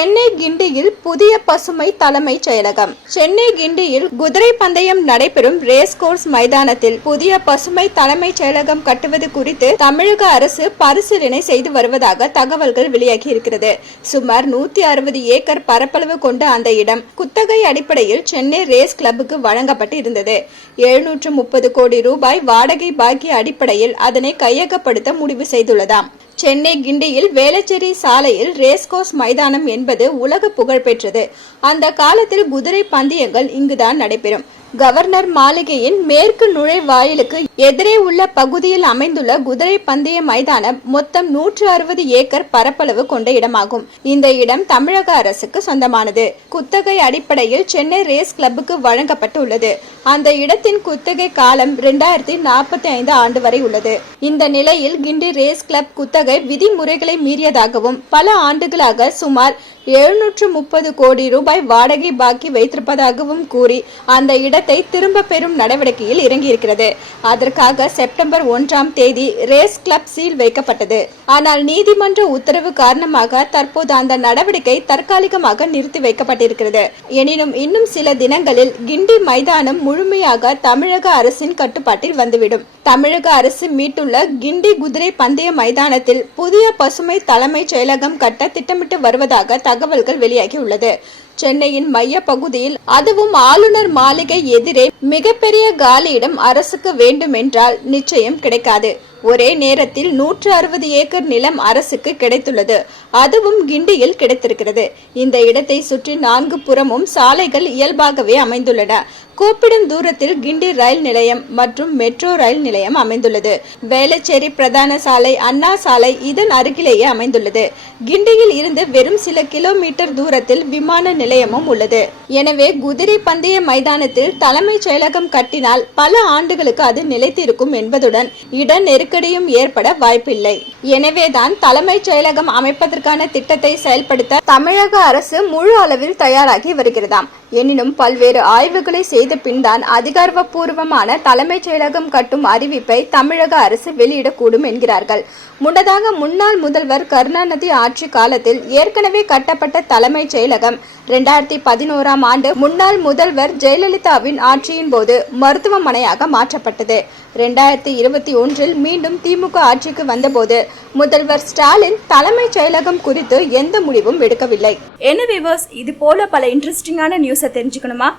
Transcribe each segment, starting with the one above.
சென்னை கிண்டியில் புதிய பசுமை தலைமைச் செயலகம். சென்னை கிண்டியில் குதிரை பந்தயம் நடைபெறும் ரேஸ் கோர்ஸ் மைதானத்தில் புதிய பசுமை தலைமைச் செயலகம் கட்டுவது குறித்து தமிழக அரசு பரிசீலனை செய்து வருவதாக தகவல்கள் வெளியாகியிருக்கிறது. சுமார் 160 ஏக்கர் பரப்பளவு கொண்ட அந்த இடம் குத்தகை அடிப்படையில் சென்னை ரேஸ் கிளப்புக்கு வழங்கப்பட்டு இருந்தது. 730 கோடி ரூபாய் வாடகை பாக்கி அடிப்படையில் அதனை கையகப்படுத்த முடிவு செய்துள்ளதாம். சென்னை கிண்டியில் வேளச்சேரி சாலையில் ரேஸ்கோர்ஸ் மைதானம் என்பது உலக புகழ் பெற்றது. அந்த காலத்தில் குதிரை பந்தயங்கள் இங்குதான் நடைபெறும். கவர்னர் மாளிகையின் மேற்கு நுழைவாயிலுக்கு எதிரே உள்ள பகுதியில் அமைந்துள்ள குதிரை பந்தய மைதானம் மொத்தம் 160 ஏக்கர் பரப்பளவு கொண்ட இடமாகும். இந்த இடம் தமிழக அரசுக்கு சொந்தமானது. குத்தகை அடிப்படையில் சென்னை ரேஸ் கிளப்புக்கு வழங்கப்பட்டுள்ளது. அந்த இடத்தின் குத்தகை காலம் 2045 ஆண்டு வரை உள்ளது. இந்த நிலையில் கிண்டி ரேஸ் கிளப் குத்தகை விதிமுறைகளை மீறியதாகவும் பல ஆண்டுகளாக சுமார் 730 கோடி ரூபாய் வாடகை பாக்கி வைத்திருப்பதாகவும் கூறி அந்த இடத்தை திரும்ப பெறும் நடவடிக்கையில் இறங்கியிருக்கிறது. அதற்காக செப்டம்பர் 1ஆம் தேதி ரேஸ் கிளப் சீல் வைக்கப்பட்டது. ஆனால் நீதிமன்ற உத்தரவு காரணமாக தற்போது அந்த நடவடிக்கை தற்காலிகமாக நிறுத்தி வைக்கப்பட்டிருக்கிறது. எனினும் இன்னும் சில தினங்களில் கிண்டி மைதானம் முழுமையாக தமிழக அரசின் கட்டுப்பாட்டில் வந்துவிடும். தமிழக அரசு மீட்டுள்ள கிண்டி குதிரை பந்தய மைதானத்தில் புதிய பசுமை தலைமைச் செயலகம் கட்ட திட்டமிட்டு வருவதாக தகவல்கள் வெளியாகியுள்ளது. சென்னையின் மைய பகுதியில், அதுவும் ஆளுநர் மாளிகை எதிரே மிகப்பெரிய காலியிடம் அரசுக்கு வேண்டும் என்றால் நிச்சயம் கிடைக்காது. ஒரே நேரத்தில் 160 ஏக்கர் நிலம் அரசுக்கு கிடைத்துள்ளது. அதுவும் கிண்டியில் கிடைத்திருக்கிறது. இந்த இடத்தை சுற்றி 4 புறமும் சாலைகள் இயல்பாகவே அமைந்துள்ளன. கூப்பிடும் தூரத்தில் கிண்டி ரயில் நிலையம் மற்றும் மெட்ரோ ரயில் நிலையம் அமைந்துள்ளது. வேளச்சேரி பிரதான சாலை, அண்ணா சாலை இதன் அருகிலேயே அமைந்துள்ளது. கிண்டியில் இருந்து வெறும் சில கிலோமீட்டர் தூரத்தில் விமான நிலையமும் உள்ளது. எனவே குதிரை பந்தய மைதானத்தில் தலைமைச் செயலகம் கட்டினால் பல ஆண்டுகளுக்கு அது நிலைத்திருக்கும் என்பதுடன் இட நெருக்கடியும் ஏற்பட வாய்ப்பில்லை. எனவேதான் தலைமைச் செயலகம் அமைப்பதற்கான திட்டத்தை செயல்படுத்த தமிழக அரசு முழு அளவில் தயாராகி வருகிறதாம். எனினும் பல்வேறு ஆய்வுகளை செய்த பின் தான் அதிகாரப்பூர்வமான தலைமைச் செயலகம் கட்டும் அறிவிப்பை தமிழக அரசு வெளியிடக்கூடும் என்கிறார்கள். முன்னதாக முன்னாள் முதல்வர் கருணாநிதி ஆட்சி காலத்தில் ஏற்கனவே கட்டப்பட்ட தலைமைச் செயலகம் 2011ஆம் ஆண்டு முன்னாள் முதல்வர் ஜெயலலிதாவின் ஆட்சியின் போது மருத்துவமனையாக மாற்றப்பட்டது. 2021இல் மீண்டும் திமுக ஆட்சிக்கு வந்தபோது முதல்வர் ஸ்டாலின் தலைமைச் செயலகம் குறித்து எந்த முடிவும் எடுக்கவில்லை. என்ன வியூவர்ஸ், இது போல பல இன்ட்ரெஸ்டிங்கான நியூஸை தெரிஞ்சுக்கணுமா?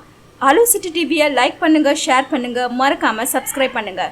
ஹலோ சிட்டி டிவியை லைக் பண்ணுங்க, ஷேர் பண்ணுங்க, மறக்காம சப்ஸ்கிரைப் பண்ணுங்க.